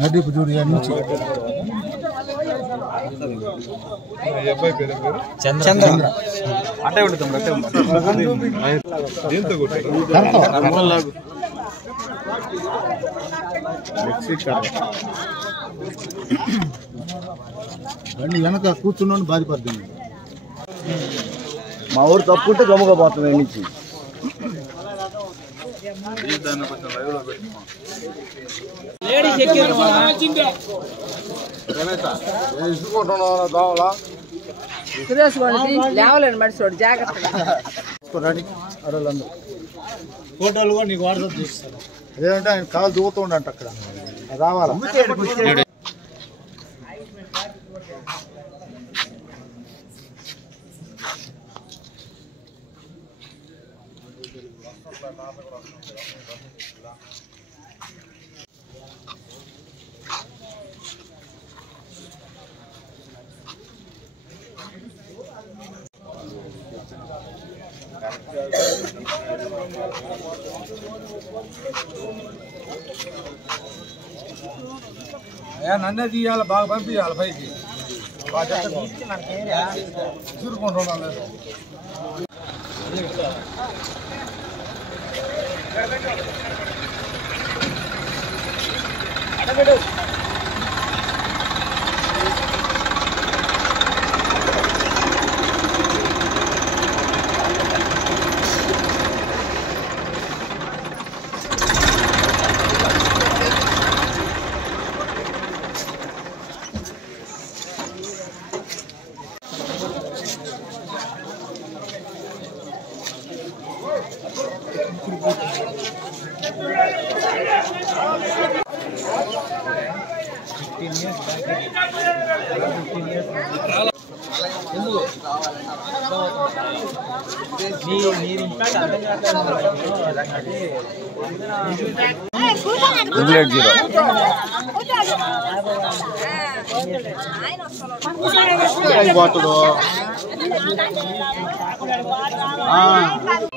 నడ్డీపు చూడు నుంచి చంద్ర అట్టే ఉంటుంది బండి వెనక కూర్చున్నాను బాధపడుతుంది. మా ఊరు తప్పుంటే గమ్ముగా పోతుంది నుంచి లేవలేను మనిషి జాగ్రత్త ఫోటోలు కూడా నీకు వాట్సాప్ చేస్తాను. అదేంటే ఆయన కాలు దూకుతూ ఉండంట అక్కడ రావాలా. నన్నే తీయాలి, బాగా పంపించాలి పైకి. చూరుకుంటున్నాం లేదు.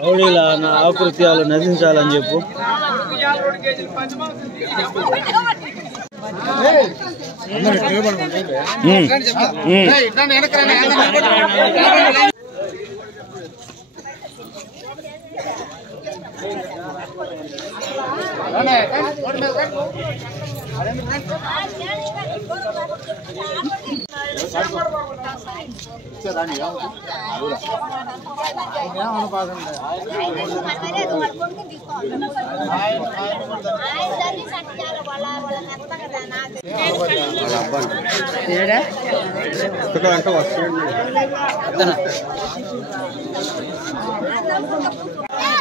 రౌడీల నా ఆకృత్యాలు నశించాలని చెప్పు.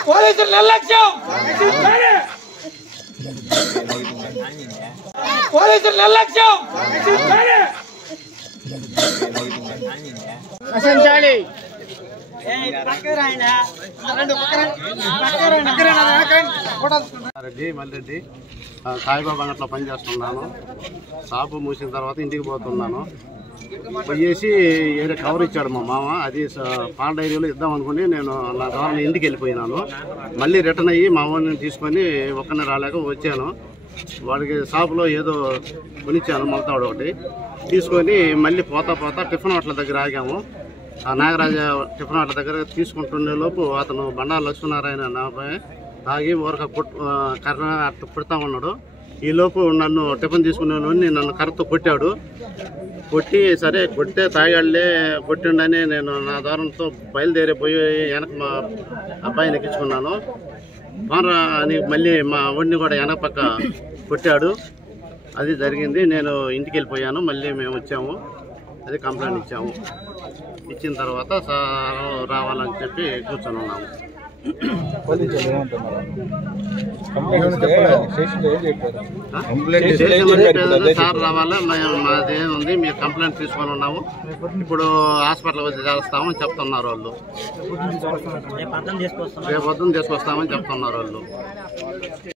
పోలీసుల నిర్లక్ష్యం, పోలీసుల నిర్లక్ష్యం రెడ్డి మల్రెడ్డి సాయిబాబా అంగట్లో పనిచేస్తున్నాను. షాపు మూసిన తర్వాత ఇంటికి పోతున్నాను. పోయేసి ఏదో కవర్ ఇచ్చాడు మా మామ, అది పాల డైరీలో ఇద్దాం అనుకుని నేను నా ద్వారా ఇంటికి వెళ్ళిపోయినాను. మళ్ళీ రిటర్న్ అయ్యి మా ఊరిని తీసుకొని ఒక్కనే రాలేక వచ్చాను. వాడికి షాపులో ఏదో కొనిచ్చాను మొలతాడు ఒకటి తీసుకొని మళ్ళీ పోతా టిఫిన్ హోటల్ దగ్గర ఆగాము. ఆ నాగరాజ టిఫిన్ హోటల్ దగ్గర తీసుకుంటుండే లోపు అతను బండారు లక్ష్మీనారాయణ నాపై తాగి ఊరక కర్ర అట్లా పుడతా ఉన్నాడు. ఈలోపు నన్ను టిఫిన్ తీసుకునే నన్ను కర్రతో కొట్టాడు. కొట్టి సరే కొట్టే తాగాళ్లే కొట్టిండని నేను నా దారంతో బయలుదేరిపోయి వెనక మా అబ్బాయిని ఎక్కించుకున్నాను. అని మళ్ళీ మా ఒడిని కూడా వెనక పక్క కొట్టాడు. అది జరిగింది. నేను ఇంటికి వెళ్ళిపోయాను. మళ్ళీ మేము వచ్చాము, అది కంప్లైంట్ ఇచ్చాము. ఇచ్చిన తర్వాత రావాలని చెప్పి కూర్చొని ఉన్నాము. సార్ రావాలా, మాది ఉంది, మీరు కంప్లైంట్ తీసుకొని ఉన్నాము, ఇప్పుడు హాస్పిటల్ వచ్చి చేస్తామని చెప్తున్నారు వాళ్ళు. రేపు పొద్దున్న తీసుకొస్తామని చెప్తున్నారు వాళ్ళు.